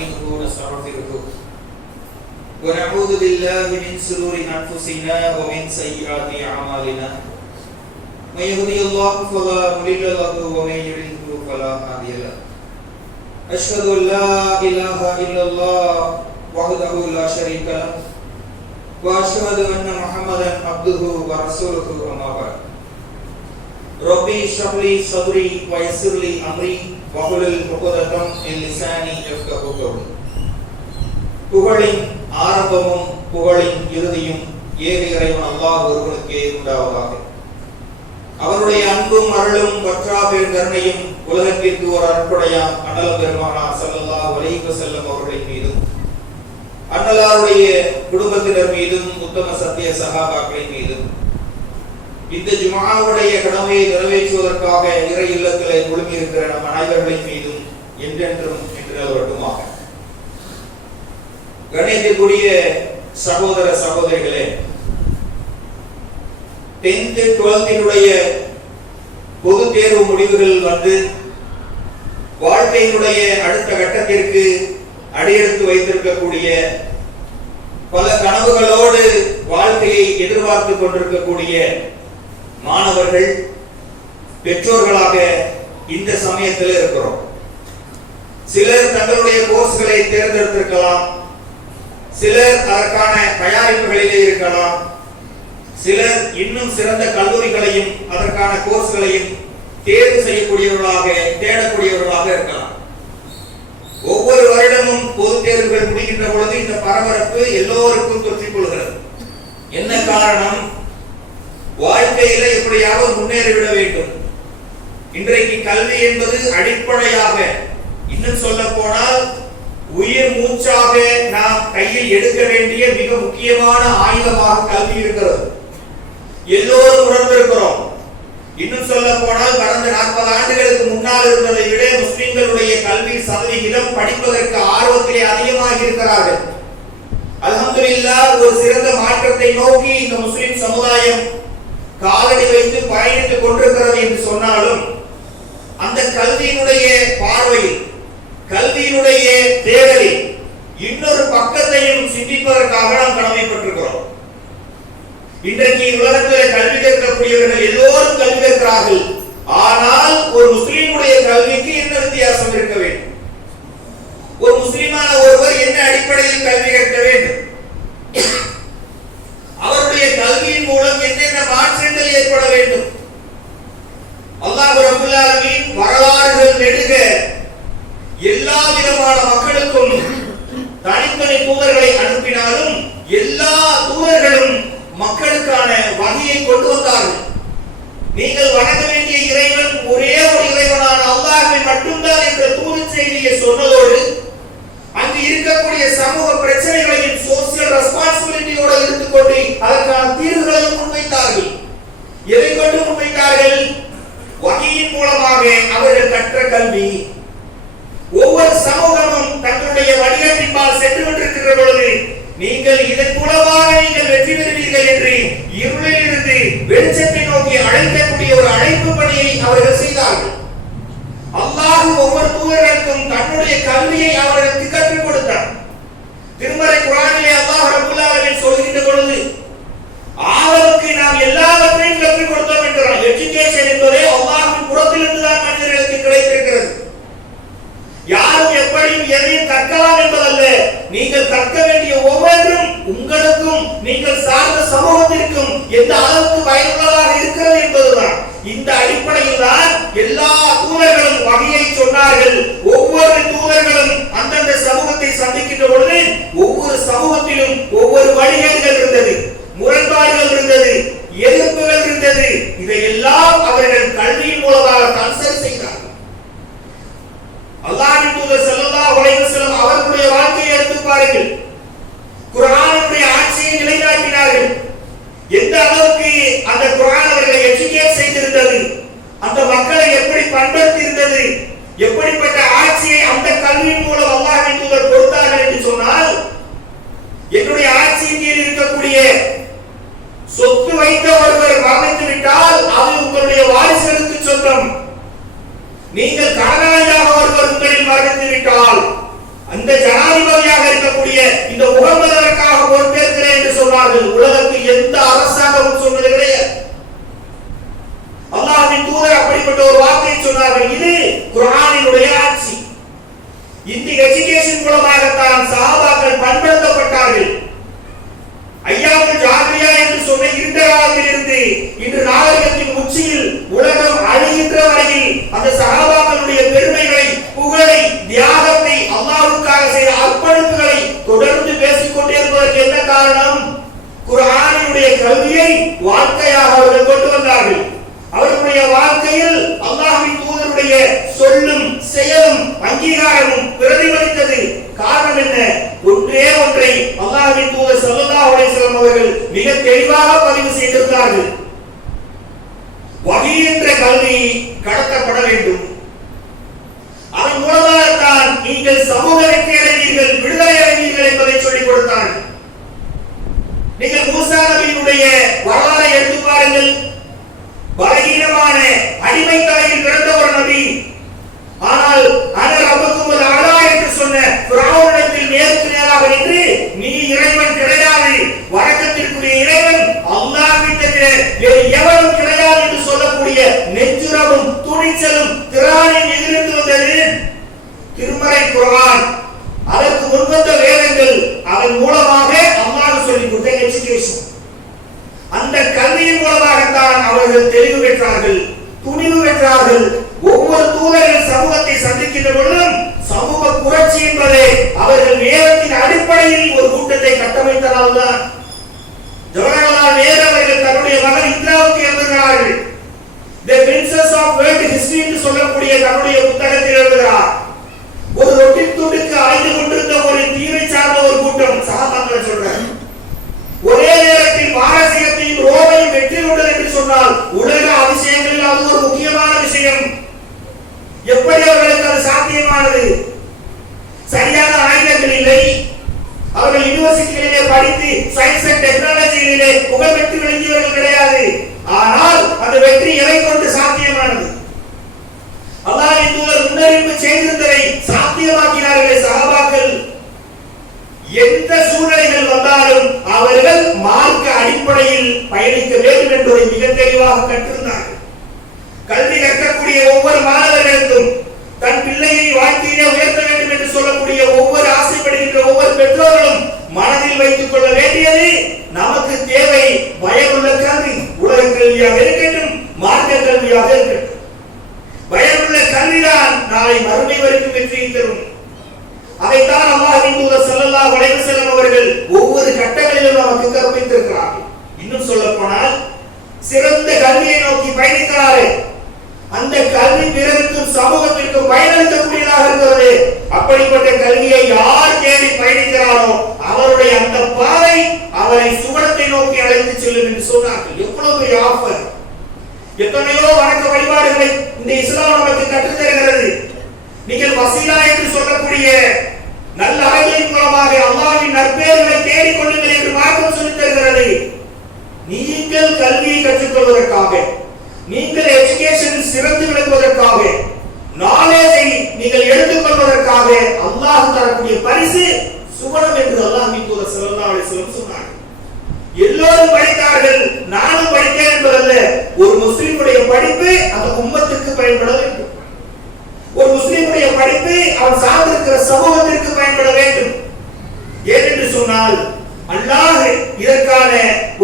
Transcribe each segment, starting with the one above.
ونستعينه ونستغفره ونعوذ بالله من شرور أنفسنا ومن سيئات أعمالنا من يهده الله فلا مضل له ومن يضلل فلا هادي له أشهد أن لا إله إلا الله وحده لا شريك له وأشهد أن محمدا عبده ورسوله أما بعد ربي اشرح لي صدري ويسر لي أمري واحلل عقدة من لساني يفقهوا قولي. புகழின் ஆரம்பமும் புகழின் இறுதியும் ஏக இறைவன் அல்லாஹ் ஒருவனுக்கே உண்டாவதாக. அவருடைய அன்பும் அருளும் வற்றா பெருங்கருணையும் உலகத்திற்கு ஒரு அற்புடையாம் அண்ணல் பெருமானார் ஸல்லல்லாஹு அலைஹி வஸல்லம் அவர்களின் மீதும் அண்ணலாருடைய குடும்பத்தினர் மீதும் உத்தம சத்திய சஹாபாக்களின் மீதும் இந்த ஜும்ஆவுடைய கடமையை நிறைவேற்றுவதற்காக இறை இல்லத்திலே முழுகி இருக்கிற நம் அனைவர்களின் மீதும் என்றென்றும் நிலவட்டுமாக. கணிதக்கூடிய சகோதர சகோதரிகளே, 10th 12th பொது தேர்வு முடிவுகள் வந்து வாழ்க்கையினுடைய அடுத்த கட்டத்திற்கு அடியெடுத்து வைத்திருக்கக்கூடிய பல கனவுகளோடு வாழ்க்கையை எதிர்பார்த்து கொண்டிருக்கக்கூடிய மாணவர்கள் பெற்றோர்களாக இந்த சமயத்தில் இருக்கிறோம். சிலர் தங்களுடைய கோர்ஸ்களை தேர்ந்தெடுத்திருக்கலாம், சிலர் அதற்கான தயாரிப்புகளிலே இருக்கலாம், சிலர் இன்னும் சிறந்த கல்லூரிகளையும் அதற்கான கோர்ஸ்களையும் தேர்வு செய்யக்கூடியவர்களாக தேடக்கூடியவர்களாக இருக்கலாம். ஒவ்வொரு வருடமும் பொது தேர்வுகள் முடிகின்ற பொழுது இந்த பரபரப்பு எல்லோருக்கும் தொற்றிக் கொள்கிறது. என்ன காரணம்? வாழ்க்கையில எப்படியாவது முன்னேறிவிட வேண்டும். இன்றைக்கு கல்வி என்பது அடிப்படையாக, இன்னும் சொல்ல போனால் உயிர் மூச்சாக நாம் கையில் எடுக்க வேண்டிய மிக முக்கியமான ஆயுதமாக கல்வி இருக்கிறது. எல்லோரும் உணர்ந்திருக்கிறோம். இன்னும் சொல்ல போனால் கடந்த 40 ஆண்டுகளுக்கு முன்னால் இருந்ததை விட முஸ்லிம்களுடைய கல்வி சதவிகிதம் படிப்பதற்கு ஆர்வத்திலே அதிகமாக இருக்கிறார்கள். அல்ஹம்துலில்லாஹ், ஒரு சிறந்த மாற்றத்தை நோக்கி இந்த முஸ்லிம் சமுதாயம் காலடி வைத்து பயணித்துக் கொண்டிருக்கிறது என்று சொன்னாலும் அந்த கல்வியினுடைய பார்வையில், கல்வியினுடைய தேடலில் இன்னொரு பக்கத்தையும் சிந்திப்பதற்காக நாம் கடமைப்பட்டிருக்கிறோம். இன்றைக்கு உலகத்தில் கல்வி கற்கக்கூடியவர்கள் எல்லோரும் கல்வி கற்கிறார்கள். ஆனால் ஒரு முஸ்லிமுடைய கல்விக்கு என்ன வித்தியாசம் இருக்க வேண்டும்? ஒரு முஸ்லிமான ஒருவர் என்ன அடிப்படையில் கல்வி கற்க வேண்டும்? அவருடைய கல்வியின் மூலம் என்னென்ன மாற்றங்கள் ஏற்பட வேண்டும்? அல்லாஹ் ரப்பல் ஆலமீன் வரலாறுகள் நெடுக எல்லா விதமான மக்களுக்கும் தனித்தனி தூதர்களை அனுப்பினாலும் எல்லா தூதர்களும் மக்களுக்கான வகையை கொண்டு வந்தார்கள். நீங்கள் வணங்க வேண்டிய இறைவன் ஒரே ஒரு இறைவனான அல்லாஹ்வை மட்டும்தான் என்ற தூது செய்தியை சொன்னதோடு அங்கு இருக்கக்கூடிய சமூக பிரச்சனைகளையும் சோசியல் ரெஸ்பான்சிபிலிட்டியோடு எடுத்துக்கொண்டு அதற்கான தீர்வுகளையும் முன்வைத்தார்கள். எதை கொண்டு முன்வைத்தார்கள்? வகையின் மூலமாக அவர்கள் கற்ற கல்வி. ஒவ்வொரு சமூகமும் தங்களுடைய வழிகாட்டின்பால் சென்று கொண்டிருக்கிற பொழுது நீங்கள் இதன் மூலமாக நீங்கள் வெற்றி பெறுவீர்கள் என்று இருளில் இருந்து வெளிச்சத்தை நோக்கி அழைக்கக்கூடிய ஒரு அழைப்பு பணியை அவர்கள் செய்தார்கள். அல்லாஹ் ஒவ்வொரு தூதர்களுக்கும் தன்னுடைய கல்வியை அவர்களுக்கு கற்றுக் கொடுத்தார். திருமறை குர்ஆனிலே அல்லாஹ் ரப்பல் ஆலமீன் சொல்கின்ற பொழுது ஆதமுக்கு நாம் எல்லாவற்றையும் கற்றுக் கொடுத்தோம் என்கிறார். எஜுகேஷன் என்பதே அல்லாஹ்வின் புறத்திலிருந்து தான் மனிதர்களுக்கு கிடைத்திருக்கிறது. யாரும் எப்படியும் எதையும் கற்கலாம் என்பதல்ல, நீங்கள் கற்க வேண்டிய ஒவ்வொன்றும் உங்களுக்கும் நீங்கள் சார்ந்த சமூகத்திற்கும் எந்த அளவுக்கு பயனுள்ளதாக இருக்கிறது என்பதுதான். இந்த அடிப்படையில் தான் எல்லா தூதர்களும் வகையை சொன்னார்கள். ஒவ்வொரு தூதர்களும் அந்தந்த சமூகத்தை சந்திக்கின்ற பொழுது ஒவ்வொரு சமூகத்திலும் ஒவ்வொரு வழிகள் இருந்தது, முரண்பாடுகள் இருந்தது, எதிர்ப்புகள் இருந்தது. இதையெல்லாம் அவர்கள் கல்வியின் மூலமாக தான் சரி செய்தார்கள். அல்லாஹ்வின் தூதர் ஸல்லல்லாஹு அலைஹி இந்த ஜனாதிபதியாக இருக்கக்கூடிய இந்த முகமது அதற்காக பொறுப்பேற்கிறேன் என்று சொன்னார்கள். உலகத்தில் எந்த அரசாங்கமும் சொன்னது கிடையாது. அல்லாஹ்வின் தூதர் அப்படிப்பட்ட ஒரு வார்த்தையை சொன்னார்கள். இது குர்ஆனினுடைய ஆட்சி. இந்த எஜுகேஷன் மூலமாகத்தான் சஹாபாக்கள் பண்படுத்தப்பட்டார்கள். ஐயாவுல் ஜாஹிலியா என்று சொன்ன இருண்டகாலத்தில் இருந்து இன்று நாகரிகத்தின் உச்சியில் உலகம் அழிகின்ற வரையில் அந்த சஹாபாக்களுடைய பெருமைகளை, புகழை, தியாகத்தை, அல்லாஹ்வுக்காக செய்த அர்ப்பணிப்புகளை தொடர்ந்து பேசிக்கொண்டே இருப்பதற்கு என்ன காரணம்? குர்ஆனினுடைய கல்வியை வாழ்க்கையாக அவர்கள் கொண்டு வந்தார்கள். அவர்களுடைய வாழ்க்கையில் அல்லாஹ்வின் தூதருடைய சொல்லும் செயலும் அங்கீகாரமும் பிரதிபலித்தது. காரணம் என்ன? ஒன்றே ஒன்றை அல்லாஹ்வின் தூதர் ஸல்லல்லாஹு அலைஹி வஸல்லம் அவர்கள் மிக தெளிவாக பதிவு செய்திருந்தார்கள். வஹி என்ற கல்வி கடத்தப்பட வேண்டும். அதன் மூலமாகத்தான் நீங்கள் சமூக வெற்றி அடைவீர்கள், விடுதலை அடைவீர்கள் என்பதை சொல்லிக் கொடுத்தார்கள். நீங்கள் மூசா நபியினுடைய வரலாறை எடுத்து பாருங்கள். பலகீனமான அடிமை தலையில் பிறந்த ஒரு நபி. ஆனால் அன ரப்புக்குல் அலா என்று சொன்ன ஃபிரௌனிடத்தில் நேருக்கு நேராக நின்று, நீ இறைவன் கிடையாது, வணக்கத்திற்குரிய இறைவன் அல்லாஹ்வை தவிர வேறு எவரும் கிடையாது என்று சொல்லக்கூடிய நெஞ்சுரமும் துணிச்சலும் திராணியும் எதிர்த்து வந்தது திருமறை குர்ஆன். அதற்கு முன்வந்த வேதங்கள், அதன் மூலமாக அல்லாஹ் சொல்லிக் கொடுத்த எஜுகேஷன். அந்த கல்வியின் மூலமாகத்தான் அவர்கள் தெளிவு பெற்றார்கள், துணிவு பெற்றார்கள். ஒவ்வொரு தூதர்கள் சமூகத்தை சந்திக்கின்ற பொழுதும் சமூக புரட்சி என்பதை அவர்கள் வேதத்தின் அடிப்படையில் ஒரு கூட்டத்தை கட்டமைத்ததால்தான். ஜவஹர்லால் நேரு அவர்கள் தன்னுடைய மகன் இந்திராவுக்கு எழுதுகிறார்கள். தி பிரின்சஸ் ஆஃப் வேர்ல்ட் ஹிஸ்டரி என்று சொல்லக்கூடிய தன்னுடைய புத்தகத்தில் எழுதுகிறார். ஒரு ரொட்டி துண்டுக்கு அலைந்து கொண்டிருந்த ஒரு தீவை சார்ந்த ஒரு கூட்டம் சஹாபாக்கள் சொல்றாங்க. ஒரே நேரத்தில் பாரசீகத்தையும் ரோமையும் வெற்றி கொண்டது என்று சொன்னால் உலக அதிசயங்களில் அது ஒரு முக்கியமான விஷயம். எப்படி அவர்களுக்கு அது சாத்தியமானது? சரியான ஆயுதங்கள் இல்லை. அவர்கள் யூனிவர்சிட்டிகளிலே படித்து சயின்ஸ் அண்ட் டெக்னாலஜியிலே புகழ் பெற்று விளங்கியவர்கள் கிடையாது. ஆனால் அந்த வெற்றி எதை கொண்டு சாத்தியமானது? அல்லாஹ்வின் தூதர் முன்னறிவிப்பு செய்திருந்ததை சாத்தியமாக்கினார்களே சஹாபாக்கள். எந்த சூழ்நிலைகள் வந்தாலும் அவர்கள் மார்க்க அடிப்படையில் பயணிக்க வேண்டும் என்பதை மிக தெளிவாக கற்றிருந்தார்கள். கல்வி கற்கக்கூடிய ஒவ்வொரு மாணவர்களுக்கும் தன் பிள்ளையை வாழ்க்கையிலே உயர்த்த வேண்டும் என்று சொல்லக்கூடிய ஒவ்வொரு ஆசைப்படுகின்ற ஒவ்வொரு பெற்றோர்களும் மனதில் வைத்துக் கொள்ள வேண்டியது, நமக்கு தேவை பயனுள்ள கல்வி. உலக கல்வியாக இருக்கட்டும், மார்க்க கல்வியாக இருக்கட்டும். பயனுள்ள கல்விதான் நாளை மறுமை வரைக்கும் வெற்றியை தரும். அதைத்தான் அல்லாஹ்வின் தூதர் ஸல்லல்லாஹு அலைஹி வஸல்லம் அவர்கள் ஒவ்வொரு கட்டங்களிலும் நமக்கு கற்பித்திருக்கிறார்கள். இன்னும் சொல்ல போனால் சிறந்த கல்வியை நோக்கி பயணிக்கிறார்கள். அந்த கல்வி பிறருக்கும் சமூகத்திற்கும் பயனளிக்கக்கூடியதாக இருக்கிறது. அப்படிப்பட்ட கல்வியை யார் தேடி பயணிக்கிறாரோ அவருடைய அந்த பாதை அவரை சுவனத்தை நோக்கி அழைத்து செல்லும் என்று சொன்னார்கள். எவ்வளவு பெரிய ஆஃபர்! எத்தனையோ வணக்க வழிபாடுகளை இந்த இஸ்லாம் நமக்கு கற்றுத் தருகிறது. நீங்கள் வசீலா என்று சொல்லக்கூடிய நல்ல அறங்களின் மூலமாக அல்லாஹ்வின் நற்பெயர்களை தேடிக் கொள்ளுங்கள் என்று மார்க்கம் சொல்லித் தருகிறது. நீங்கள் கல்வியை கற்றுக்கொள்வதற்காக, நீங்கள் எஜுகேஷன் சிறந்து விளங்குவதற்காக, நாலேஜை நீங்கள் எடுத்துக்கொள்வதற்காக அல்லாஹ் தரக்கூடிய பரிசு சுவனம் என்று அல்லாஹ்வின் தூதர் ஸல்லல்லாஹு அலைஹி வஸல்லம் சொன்னார்கள். எல்லோரும் படித்தார்கள், நானும் படித்தேன் என்பதல்ல. ஒரு முஸ்லிமுடைய படிப்பு அந்த உம்மத்துக்கு பயன்பட வேண்டும். ஒரு முஸ்லிமுடைய படிப்பு அவன் சார்ந்திருக்கிற சமூகத்திற்கு பயன்பட வேண்டும். ஏனென்று சொன்னால் அல்லாஹ் இதற்கான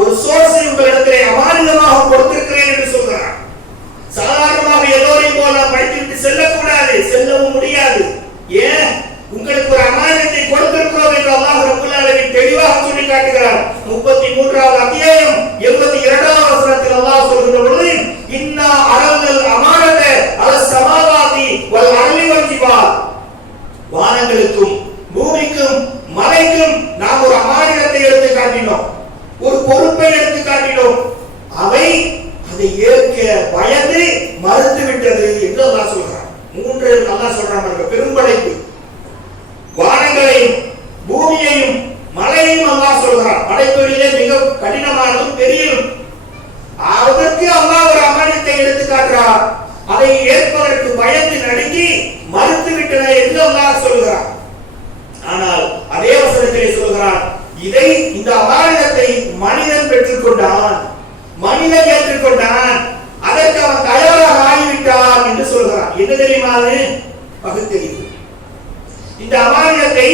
ஒரு சோர்ஸை உங்களிடத்திலே அமானிதமாக கொடுத்திருக்கிறேன் என்று சொல்கிறார். சாதாரணமாக எல்லோரையும் போல படித்துவிட்டு செல்லக்கூடாது, செல்லவும் முடியாது. ஏன்? உங்களுக்கு ஒரு அமானிதத்தை கொடுத்திருக்கிறோம் என்று அல்லாஹ் ரப்பல் ஆலமீன் தெளிவாக சொல்லி காட்டுகிறார். 33வது அத்தியாயம் 82வது வசனத்தில் அல்லாஹ் சொல்கிற பொழுது, இன்னா அரல்னல் அமானத அல ஸமாவாதி வல் அர்லி வல் ஜிபால், வானங்களுக்கும் பூமிக்கும் மலைக்கும் நாம் ஒரு அமானிதத்தை எடுத்து காட்டினோம், ஒரு பொறுப்பை எடுத்து காட்டினோம். அவை அதை ஏற்க பயந்து மறுத்து விட்டது என்று அல்லாஹ் சொல்றார். மூன்று அல்லாஹ் சொல்றாங்க. பெரும்படைப்பு வானங்களையும் பூமியையும் மலையையும் அல்லாஹ் சொல்றார். படைப்புகளிலே மிக கடினமானதும் பெரியதும். அதற்கு அல்லாஹ் ஒரு அமானிதத்தை எடுத்து காட்டுறார். அதை ஏற்பதற்கு பயந்து நடுங்கி மறுத்து விட்டன என்று அல்லாஹ் சொல்கிறார். இதை இந்த அமானிதத்தை மனிதன் பெற்றுக்கொண்டான், மனிதன் ஏற்றுக்கொண்டான், அதற்கு அவன் தயாராக ஆகிவிட்டான் என்று சொல்கிறான். என்ன தெரியுமா? அது பகுத்தறிவு. இந்த அமானிதத்தை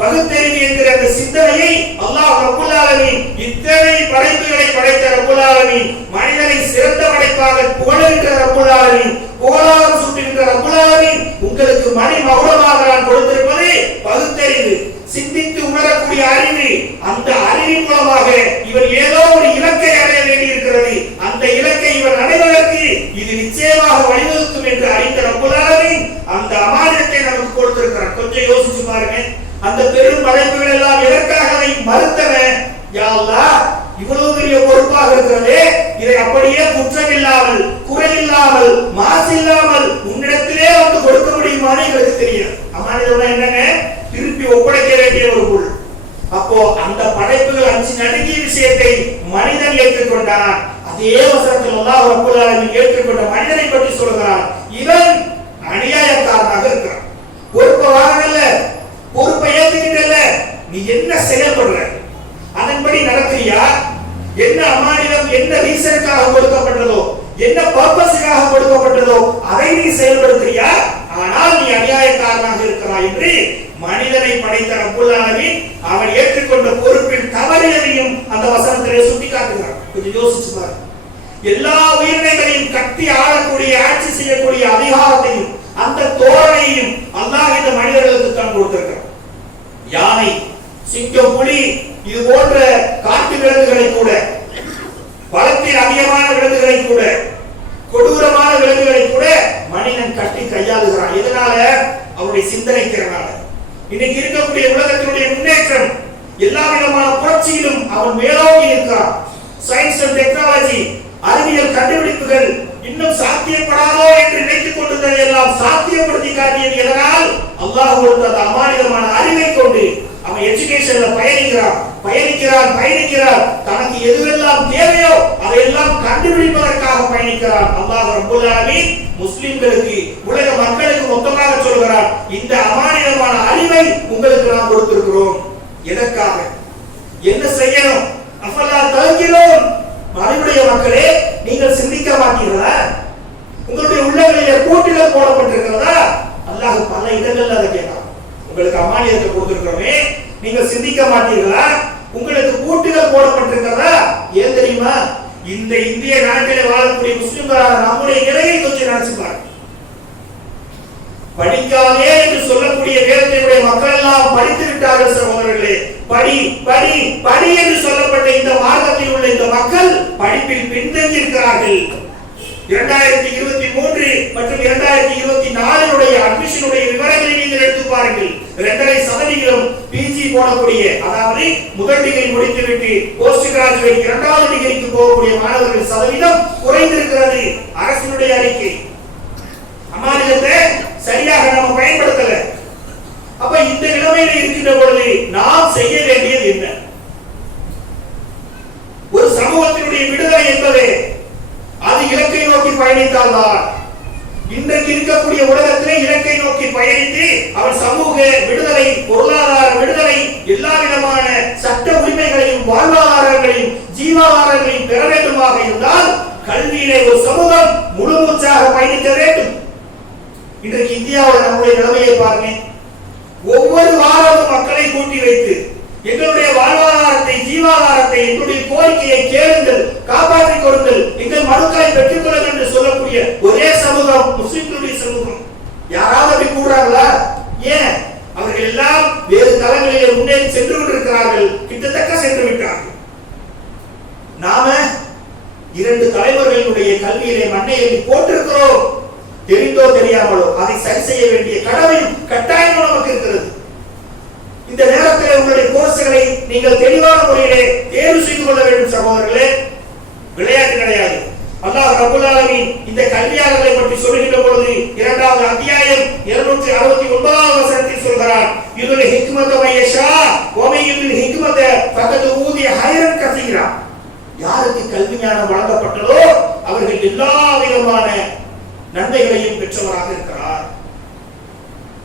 பகுத்தறிவு என்கிற அந்த சிந்தனையை அல்லாஹ் ரப்பல் ஆலமீன் இத்தனை படைப்புகளை படைத்த ரப்பல் ஆலமீன் மனிதனை சிறந்த படைப்பாக புகழுகின்ற ரப்பல் ஆலமீன், புகழாரம் சூட்டுகின்ற ரப்பல் ஆலமீன் உங்களுக்கு மணி மகுடமாக நான் கொடுத்திருப்பது பகுத்தறிவு, சிந்தித்து உணரக்கூடிய அறிவு. அந்த அறிவின் மூலமாக இவர் ஏதோ ஒரு இலக்கை அடைய வேண்டியிருக்கிறது. அந்த இலக்கை இவர் அடைவதற்கு இது நிச்சயமாக வழிவகுக்கும் என்று அறிந்த ரப்பல் ஆலமீன் அந்த அமானிதத்தை நமக்கு கொடுத்திருக்கிறார். கொஞ்சம் யோசிச்சு பாருங்க. அந்த பெரும் படைப்புகள் எல்லாம் எதற்காக அதை மறுத்தவன்? யா அல்லாஹ், இவ்வளவு பெரிய பொறுப்பாக இருக்கிறதே, இதை அப்படியே குற்றமில்லாமல், குறையில்லாமல், மாசில்லாமல் உன்னிடத்திலே வந்து கொடுக்க முடியுமான்னு எங்களுக்கு தெரியும். அமானிதம்னா என்னங்க? திருப்பி ஒப்படைக்க வேண்டிய ஒரு பொருள். அப்போ அந்த படைப்புகள் அஞ்சு நடுங்கிய விஷயத்தை மனிதன் ஏற்றுக்கொண்டான். அதே வசனத்தில் அல்லாஹ் ரப்பல் ஆலமீன் ஏற்றுக்கொண்ட மனிதனை பற்றி சொல்கிறான். இவன் அநியாயக்காரனாக இருக்கிறான். பொறுப்பை வாங்கல, பொறுப்பை ஏற்றுக்கிட்டல, நீ என்ன செயல்படுற, அதன்படி நடக்கிறியா? என்ன அமானிதம் என்ன ரீசனுக்காக கொடுக்கப்பட்டதோ, என்ன பர்பஸுக்காக கொடுக்கப்பட்டதோ அதை நீ செயல்படுத்துறியா? ஆனால் நீ அநியாயக்காரனாக இருக்கிறாய் என்று மனிதனை படைத்த ரப்பல் ஆலமீன் அவன் ஏற்றுக்கொண்ட பொறுப்பில் தவறியதையும் அந்த வசனத்திலே சுட்டிக்காட்டுகிறான். கொஞ்சம் யோசிச்சு பாரு. எல்லா உயிரினங்களையும் கட்டி ஆளக்கூடிய, ஆட்சி செய்யக்கூடிய அதிகாரத்தையும் அந்த தோரணையும் அல்லாஹ் இந்த மனிதர்களுக்கு தான் கொடுத்திருக்கிறார். யானை, சிங்கம், புலி இது போன்ற காட்டு விலங்குகளை கூட, பலத்தில் அதிகமான விலங்குகளை கூட, கொடூரமான விலங்குகளை கூட மனிதன் கட்டி கையாளுகிறான். எதனால? அவருடைய சிந்தனை திறனால. இன்னைக்கு இருக்கக்கூடிய உலகத்தினுடைய முன்னேற்றம், எல்லா விதமான புரட்சியிலும் அவன் மேலோங்கி இருக்கிறான். சயின்ஸ் அண்ட் டெக்னாலஜி, அறிவியல் கண்டுபிடிப்புகள் இன்னும் சாத்தியப்படாதோ என்று நினைத்துக் கொண்டிருந்ததை எல்லாம் சாத்தியப்படுத்தி காட்டியது எதனால்? அல்லாஹ் கொடுத்த அமானிதமான அறிவை கொண்டு அவன் எஜுகேஷன்ல பயணிக்கிறான். தனக்கு எதுவெல்லாம் தேவையோ அதையெல்லாம் கண்டுபிடிப்பதற்காக பயணிக்கிறான். அல்லாஹ் ரப்பல் ஆலமீன் முஸ்லிம்களுக்கு, உலக மக்களுக்கு மொத்தமாக சொல்கிறார், இந்த அமானிதமான அறிவை உங்களுக்கு நாம் கொடுத்திருக்கிறோம். எதற்காக? என்ன செய்யணும்? அஃபலா தஅகிலூன், மறுபடிய மக்களே, நீங்கள் சிந்திக்க மாட்டீர்களா? உங்களுடைய உள்ளங்களிலே பூட்டுகள் போடப்பட்டிருக்கிறதா? அல்லாஹ் பல இடங்கள்ல அதை கேட்கிறான். உங்களுக்கு அமானிதத்தை கொடுத்திருக்கிறோமே, நீங்கள் சிந்திக்க மாட்டீர்களா? உங்களுக்கு பூட்டுகள் போடப்பட்டிருக்கிறதா? ஏன் தெரியுமா? இந்த இந்திய நாட்டிலே வாழக்கூடிய முஸ்லிம்களான நம்முடைய நிலையை கொஞ்சம் நினைச்சு பாருங்க. படிக்காதே என்று சொல்லக்கூடிய வேதத்தினுடைய மக்கள் எல்லாம் படித்து விட்டார்கள் சகோதரர்களே. படி படி படி என்று சொல்லப்பட்ட இந்த மார்க்கத்தில் உள்ள இந்த மக்கள் படிப்பில் பின்தங்கி இருக்கிறார்கள். 2023 மற்றும் 2024 அட்மிஷனுடைய விவரங்களை நீங்கள் எடுத்து பாருங்கள். 2.5% பிஜி போடக்கூடிய, அதாவது முதல் டிகிரி முடித்துவிட்டு போஸ்ட் கிராஜுவேட் 2வது டிகிரிக்கு போகக்கூடிய மாணவர்கள் சதவீதம் குறைந்திருக்கிறது. அரசினுடைய அறிக்கை. அமானிதத்தை சரியாக நாம பயன்படுத்தல. அப்ப இந்த நிலைமையில இருக்கின்ற பொழுது நாம் செய்ய வேண்டியது என்ன? ஒரு சமூகத்தினுடைய விடுதலை என்பது அது இலக்கை நோக்கி பயணித்தால்தான். இன்றைக்கு இருக்கக்கூடிய உலகத்திலே இலக்கை நோக்கி பயணித்து அவன் சமூக விடுதலை, பொருளாதார விடுதலை, எல்லா விதமான சட்ட உரிமைகளையும், வாழ்வாதாரங்களையும், ஜீவாதாரங்களையும் பெற வேண்டுமாக இருந்தால் கல்வியிலே ஒரு சமூகம் முழுமூச்சாக பயணிக்க வேண்டும். இன்றைக்கு இந்தியாவில் நம்முடைய நிலைமையை பாருங்க. ஒவ்வொரு வாரமும் மக்களை கூட்டி வைத்து எங்களுடைய வாழ்வாதாரத்தை, ஜீவாதாரத்தை, எங்களுடைய கோரிக்கையை கேளுங்கள், காப்பாற்றிக் கொடுங்கள், எங்கள் மனுக்களை பெற்றுக் கொள்ளுங்கள் என்று சொல்லக்கூடிய ஒரே சமூகம் முஸ்லிம்களுடைய சமூகம். யாராவது அப்படி கூடுறாங்களா? ஏன்? அவர்கள் எல்லாம் வேறு தளங்களிலே முன்னேறி சென்று கொண்டிருக்கிறார்கள், கிட்டத்தட்ட சென்று விட்டார்கள். நாம 2 தலைவர்களுடைய கல்வியிலே மண்ணை எழுதி போட்டிருக்கிறோம். தெரிந்தோ தெரியாமலோ அதை சரி செய்ய வேண்டிய கடமையும் கட்டாயம் நமக்கு இருக்கிறது. இந்த நேரத்தில் உங்களுடைய கோர்ஸ்களை நீங்கள் தெளிவான முறையிலே தேர்வு செய்து கொள்ள வேண்டும் சகோதரர்களே. விளையாட்டு கிடையாது. அல்லாஹ் ரப்பல் ஆலமீன் இந்த கல்வியாளர்களை பற்றி சொல்லுகின்ற பொழுது 2வது அத்தியாயம் 269வது வசனத்தில் சொல்கிறார், இதுல ஹிக்மத வயஷா வமையுல் ஹிக்மத ஃபகத் ஊதிய ஹைரன் கஸீரா. யாருக்கு கல்வி ஞானம் வழங்கப்பட்டதோ அவர்கள் எல்லா விதமான நன்மைகளையும் பெற்றவராக இருக்கிறார்.